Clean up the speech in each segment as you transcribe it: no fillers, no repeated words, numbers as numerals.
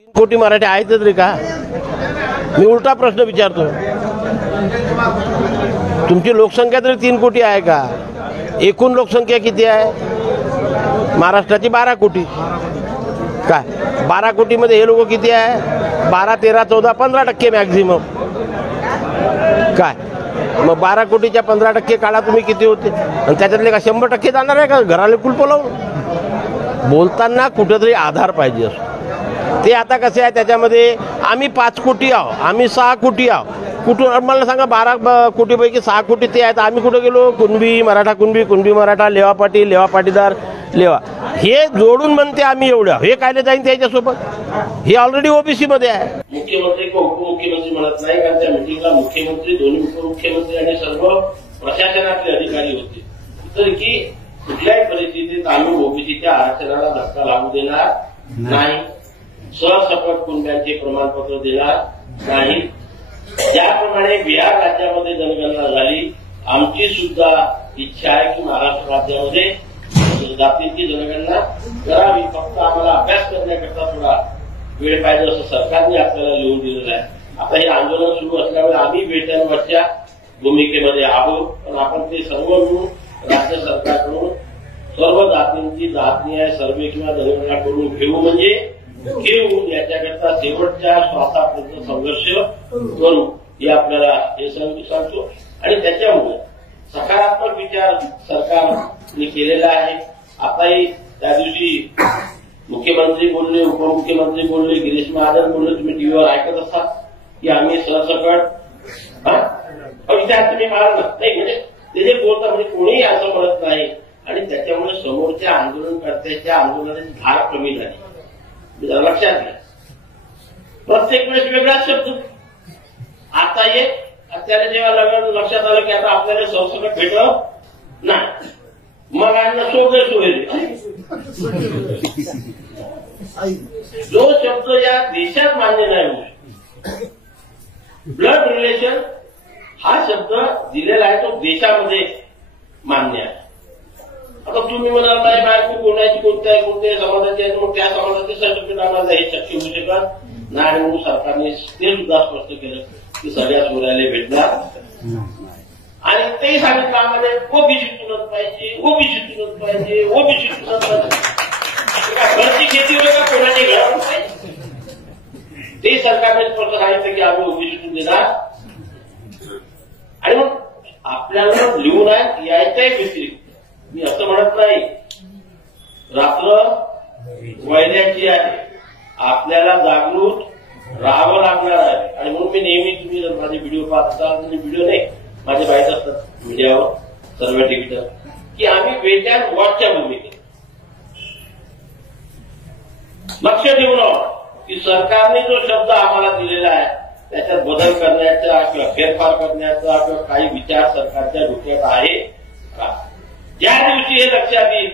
3 कोटी मराठी आहेतच रे का? मी उलटा प्रश्न विचारतो, तुमची लोकसंख्या तरी 3 कोटी आहे का? एकूण लोकसंख्या किती आहे? महाराष्ट्राची 12 कोटी. काय 12 कोटीमध्ये हे लोक किती आहे? 12, 13, 14, 15% मॅक्झिमम. काय मग 12 कोटीच्या 15% काढा तुम्ही किती होते? आणि त्याच्यातले का 100% जाणार आहे का घराला कुलप लावून? बोलताना कुठेतरी आधार पाहिजे असतो. ते आता कसे आहे, त्याच्यामध्ये आम्ही 5 कोटी आहो, आम्ही 6 कोटी आहो. कुठून मला सांगा? 12 कोटीपैकी 6 कोटी ते आहेत. आम्ही कुठं गेलो? कुणबी मराठा, कुणबी मराठा, लेवा पाटील, लेवा पाटीदार, लेवा हे जोडून म्हणते आम्ही एवढं. हे कायले जाईन त्याच्यासोबत? हे ऑलरेडी ओबीसी मध्ये आहे. मुख्यमंत्री को उपमुख्यमंत्री म्हणत नाही, कारण त्या मिटिंगला मुख्यमंत्री, दोन्ही उपमुख्यमंत्री आणि सर्व प्रशासनातले अधिकारी होते. तर की कुठल्याही परिस्थितीत आम्ही ओबीसीच्या आरक्षणाला धक्का लागू देणार नाही, सरसकट कुणब्यांचे प्रमाणपत्र देणार नाही. ज्याप्रमाणे बिहार राज्यामध्ये जनगणना झाली, आमची सुद्धा इच्छा आहे की महाराष्ट्र राज्यामध्ये जातींची जनगणना करावी. फक्त आम्हाला अभ्यास करण्याकरता थोडा वेळ पाहिजे असं सरकारने आपल्याला लिहून दिलेलं आहे. आता हे आंदोलन सुरू असल्यामुळे आम्ही वेतनवरच्या भूमिकेमध्ये आहोत, पण आपण ते सर्व मिळून राज्य सरकारकडून सर्व जातींची जातनीय सर्वे किंवा जनगणना करून घेऊ, म्हणजे घेऊन याच्याकरता शेवटच्या श्वासापर्यंत संघर्ष करू हे आपल्याला हे सांगतो. आणि त्याच्यामुळे सकारात्मक विचार सरकारने केलेला आहे. आताही त्या दिवशी मुख्यमंत्री बोलले, उपमुख्यमंत्री बोलले, गिरीश महाजन बोलले, तुम्ही टीव्हीवर ऐकत असता की आम्ही सरसकट तुम्ही मारणार नाही, म्हणजे ते जे बोलतात म्हणजे कोणीही असं म्हणत नाही. आणि त्याच्यामुळे समोरच्या आंदोलनकर्त्याच्या आंदोलनाची धार कमी झाली. लक्षात घ्या, प्रत्येक वेळेस वेगळाच शब्द. आता त्याला जेव्हा लक्षात आलं की आता आपल्याला सरसकट भेटत नाही, मग यांना सोगे सोयरे जो शब्द या देशात मान्य नाही होऊ, ब्लड रिलेशन हा शब्द दिलेला आहे तो देशामध्ये मान्य आहे. आता तुम्ही म्हणाल नाही बायको कोणाची कोणत्याही समाजाची आहे, मग त्या समाजाचे सर्टिफिकेट आम्हाला हे शक्य होऊ शकत नाही म्हणून सरकारने ते सुद्धा स्पष्ट केलं की सगळ्या सोडायला भेटणार. आणि ते सांगितलं आम्हाला ओबीसीतूनच पाहिजे, ओबीसीतूनच पाहिजे, ओबीसीतूनच पाहिजे. घरची खेती होय का कोणाची घरातून पाहिजे? ते सरकारने स्पष्ट सांगितलं की आम्ही ओबीसीतून देणार. आणि मग आपल्याला लिहून आहे यायच्याही व्यतिरिक्त मी असं म्हणत नाही, रात्र वैद्याची आहे, आपल्याला जागृत राहावं लागणार आहे. आणि म्हणून मी नेहमी, तुम्ही जर माझे व्हिडिओ पाहत असाल, तुम्ही व्हिडिओ नाही माझे पाहत असतात मीडियावर सर्व टिकीटर, की आम्ही वेट अँड वॉचच्या भूमिकेत लक्ष देऊन आहोत की सरकारने जो शब्द आम्हाला दिलेला आहे त्याच्यात बदल करण्याचा किंवा फेरफार करण्याचा किंवा काही विचार सरकारच्या डोक्यात आहे का? ज्या दिवशी हे लक्षात येईल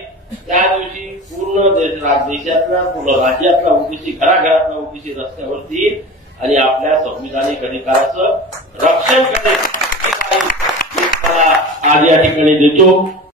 त्या दिवशी पूर्ण देशातला, पूर्ण राज्यातला ओबीसी, घराघरातला ओबीसी रस्त्यावरती येईल आणि आपल्या संविधानिक अधिकाराचं रक्षण करेल. आज या ठिकाणी देतो.